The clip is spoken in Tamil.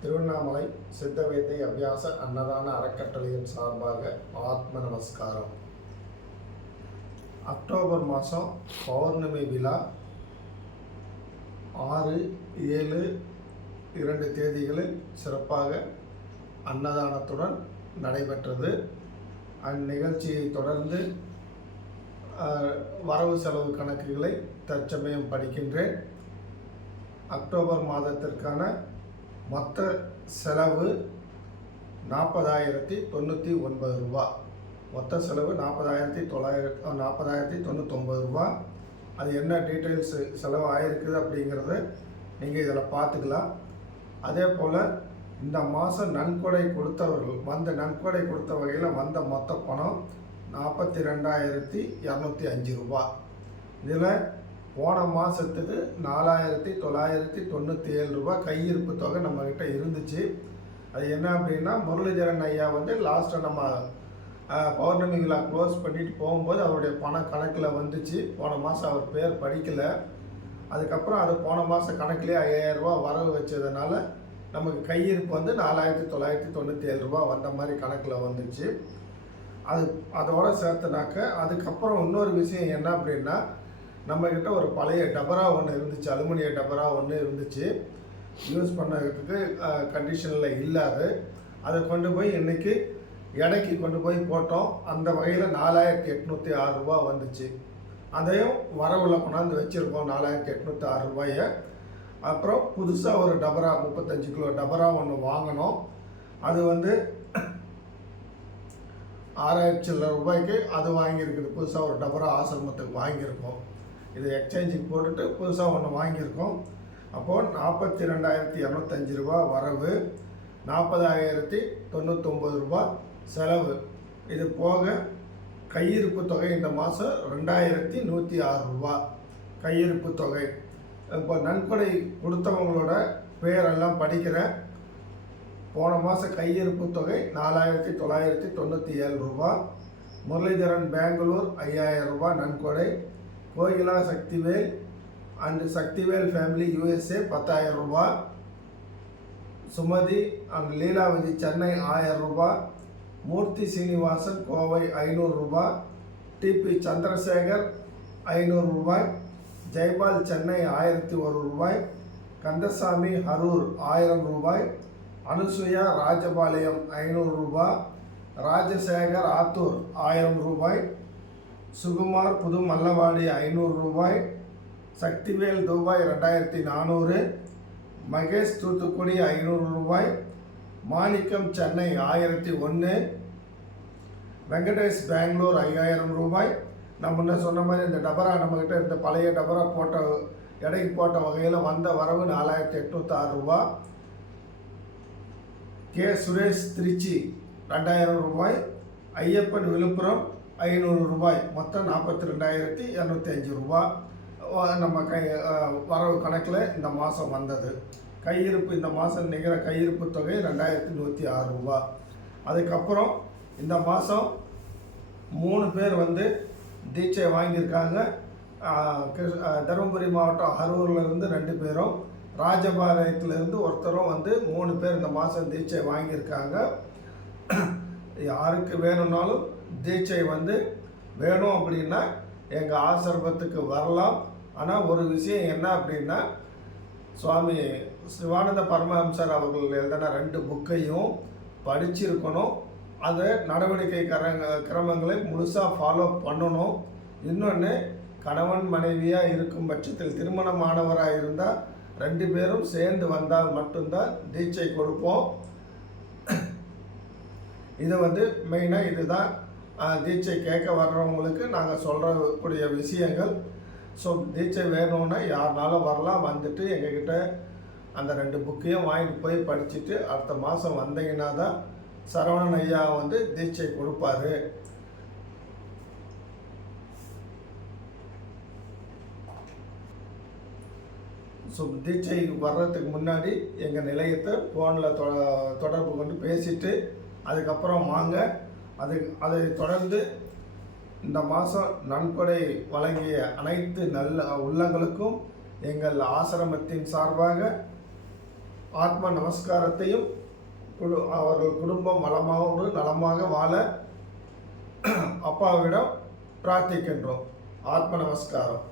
திருவண்ணாமலை சித்தவேதை அபியாச அன்னதான அறக்கட்டளையின் சார்பாக ஆத்ம நமஸ்காரம். அக்டோபர் மாதம் பௌர்ணமி விழா ஆறு ஏழு இரண்டு தேதிகளில் சிறப்பாக அன்னதானத்துடன் நடைபெற்றது. அந்நிகழ்ச்சியை தொடர்ந்து வரவு செலவு கணக்குகளை தற்சமயம் படிக்கின்றேன். அக்டோபர் மாதத்திற்கான மொத்த செலவு நாற்பதாயிரத்தி தொண்ணூற்றி ஒன்பது ரூபா. மொத்த செலவு நாற்பதாயிரத்தி தொள்ளாயிரத்தி நாற்பதாயிரத்தி தொண்ணூத்தொம்பது ரூபா. அது என்ன டீட்டெயில்ஸ் செலவு ஆயிருக்குது அப்படிங்கிறத நீங்கள் இதில் பார்த்துக்கலாம். அதே போல் இந்த மாதம் நன்கொடை கொடுத்தவர்கள் வந்த நன்கொடை கொடுத்த வகையில் வந்த மொத்த பணம் நாற்பத்தி ரெண்டாயிரத்தி இரநூத்தி அஞ்சு ரூபா. இதில் போன மாதத்துக்கு நாலாயிரத்தி தொள்ளாயிரத்தி தொண்ணூற்றி ஏழு ரூபா கையிருப்பு தொகை நம்மக்கிட்ட இருந்துச்சு. அது என்ன அப்படின்னா முரளிதரன் ஐயா வந்து லாஸ்ட்டை நம்ம பௌர்ணமி விழா க்ளோஸ் பண்ணிட்டு போகும்போது அவருடைய பண கணக்கில் வந்துச்சு. போன மாதம் அவர் பேர் படிக்கலை. அதுக்கப்புறம் அது போன மாதம் கணக்கிலே ஐயாயிரரூபா வரவு வச்சதுனால நமக்கு கையிருப்பு வந்து நாலாயிரத்தி தொள்ளாயிரத்தி தொண்ணூற்றி ஏழு ரூபா வந்த மாதிரி கணக்கில் வந்துச்சு. அது அதோட சேர்த்துனாக்க அதுக்கப்புறம் இன்னொரு விஷயம் என்ன அப்படின்னா நம்மக்கிட்ட ஒரு பழைய டபரா ஒன்று இருந்துச்சு அலுமினிய டபரா ஒன்று இருந்துச்சு. யூஸ் பண்ணதுக்கு கண்டிஷனில் இல்லாது அதை கொண்டு போய் இன்றைக்கி எடைக்கு கொண்டு போய் போட்டோம். அந்த வகையில் நாலாயிரத்தி எட்நூற்றி ஆறு ரூபா வந்துச்சு. அதையும் வரவுல கொண்டாந்து வச்சுருக்கோம் நாலாயிரத்தி எட்நூற்றி ஆறு ரூபாயை. அப்புறம் புதுசாக ஒரு டபரா முப்பத்தஞ்சு கிலோ டபரா ஒன்று வாங்கினோம். அது வந்து ஆறாயிரத்தி சில்லற ரூபாய்க்கு அது வாங்கியிருக்குது. புதுசாக ஒரு டபரா ஆசிரமத்துக்கு வாங்கியிருக்கோம். இது எக்ஸ்சேஞ்சுக்கு போட்டுட்டு புதுசாக ஒன்று வாங்கியிருக்கோம். அப்போது நாற்பத்தி ரெண்டாயிரத்தி இரநூத்தஞ்சு ரூபா வரவு நாற்பதாயிரத்தி தொண்ணூத்தொம்பது ரூபா செலவு. இது போக கையிருப்பு தொகை இந்த மாதம் ரெண்டாயிரத்தி நூற்றி ஆறு ரூபா. கையிருப்பு தொகை. இப்போ நன்கொடை கொடுத்தவங்களோட பேரெல்லாம் படிக்கிறேன் போன மாதம் கையிருப்பு தொகை நாலாயிரத்தி தொள்ளாயிரத்தி தொண்ணூற்றி ஏழு ரூபா. முரளிதரன் பெங்களூர் ஐயாயிரம் ரூபாய் நன்கொடை. Kokila Sakthivel and Sakthivel family USA பத்தாயிரம் ரூபாய். சுமதி அண்ட் லீலாவதி சென்னை ஆயிரம் ரூபாய். மூர்த்தி சீனிவாசன் கோவை ஐநூறு ரூபாய். டிபி சந்திரசேகர் ஐநூறு ரூபாய். ஜெய்பால் சென்னை ஆயிரத்தி ஒரு ரூபாய். கந்தசாமி அரூர் ஆயிரம் ரூபாய். அனுசுயா ராஜபாளையம் ஐநூறு ரூபாய். ராஜசேகர் ஆத்தூர் ஆயிரம் ரூபாய். சுகுமார் புது மல்லவாடி ஐநூறு ரூபாய் சக்திவேல் துபாய் ரெண்டாயிரத்தி நானூறு மகேஷ் தூத்துக்குடி ஐநூறு ரூபாய் மாணிக்கம் சென்னை ஆயிரத்தி ஒன்று வெங்கடேஷ் பெங்களூர் ஐயாயிரம் ரூபாய். நம்ம முன்ன சொன்ன மாதிரி இந்த டபரா நம்மக்கிட்ட இருந்த பழைய டபரா போட்ட எடைக்கு போட்ட வகையில் வந்த வரவு நாலாயிரத்தி எட்நூத்தாறு ரூபா. கே. சுரேஷ் திருச்சி ரெண்டாயிரம் ரூபாய். ஐயப்பன் விழுப்புரம் ஐநூறு ரூபாய் மொத்தம் நாற்பத்தி ரெண்டாயிரத்தி இரநூத்தி அஞ்சு ரூபா நம்ம கை வரவு கணக்கில் இந்த மாதம் வந்தது. கையிருப்பு இந்த மாதம் நிகர கையிருப்பு தொகை ரெண்டாயிரத்தி நூற்றி ஆறு ரூபா. அதுக்கப்புறம் இந்த மாதம் மூணு பேர் வந்து தீட்சை வாங்கியிருக்காங்க. தருமபுரி மாவட்டம் அரூர்லேருந்து ரெண்டு பேரும் ராஜபாளையத்துலேருந்து ஒருத்தரும் வந்து மூணு பேர் இந்த மாதம் தீட்சை வாங்கியிருக்காங்க. யாருக்கு வேணும்னாலும் தீட்சை வந்து வேணும் அப்படின்னா எங்கள் ஆசிரமத்துக்கு வரலாம். ஆனால் ஒரு விஷயம் என்ன அப்படின்னா சுவாமி சிவானந்த பரமஹம்சர் அவர்கள் எழுதின ரெண்டு புக்கையும் படிச்சிருக்கணும். அதை நடவடிக்கை கரங்க கிரமங்களை முழுசாக ஃபாலோ பண்ணணும். இன்னொன்று கணவன் மனைவியாக இருக்கும் பட்சத்தில் திருமணமானவராக இருந்தால் ரெண்டு பேரும் சேர்ந்து வந்தால் மட்டும்தான் தீட்சை கொடுப்போம். இது வந்து மெயினாக இதுதான் தீட்சை கேட்க வர்றவங்களுக்கு நாங்கள் சொல்கிறக்கூடிய விஷயங்கள். ஸோ தீட்சை வேணும்னா யாருனாலும் வரலாம். வந்துட்டு எங்ககிட்ட அந்த ரெண்டு புக்கையும் வாங்கிட்டு போய் படிச்சுட்டு அடுத்த மாதம் வந்தீங்கன்னா தான் சரவணன் ஐயா வந்து தீட்சை கொடுப்பாரு. ஸோ தீட்சை வர்றதுக்கு முன்னாடி எங்கள் நிலையத்தை ஃபோனில் தொடர்பு கொண்டு பேசிவிட்டு அதுக்கப்புறம் வாங்க. அது அதை தொடர்ந்து இந்த மாதம் நன்கொடை வழங்கிய அனைத்து நல்ல உள்ளங்களுக்கும் எங்கள் ஆசிரமத்தின் சார்பாக ஆத்ம நமஸ்காரத்தையும் குடு அவர்கள் குடும்பம் வளமாவோடு நலமாக வாழ அப்பாவிடம் பிரார்த்திக்கின்றோம். ஆத்ம நமஸ்காரம்.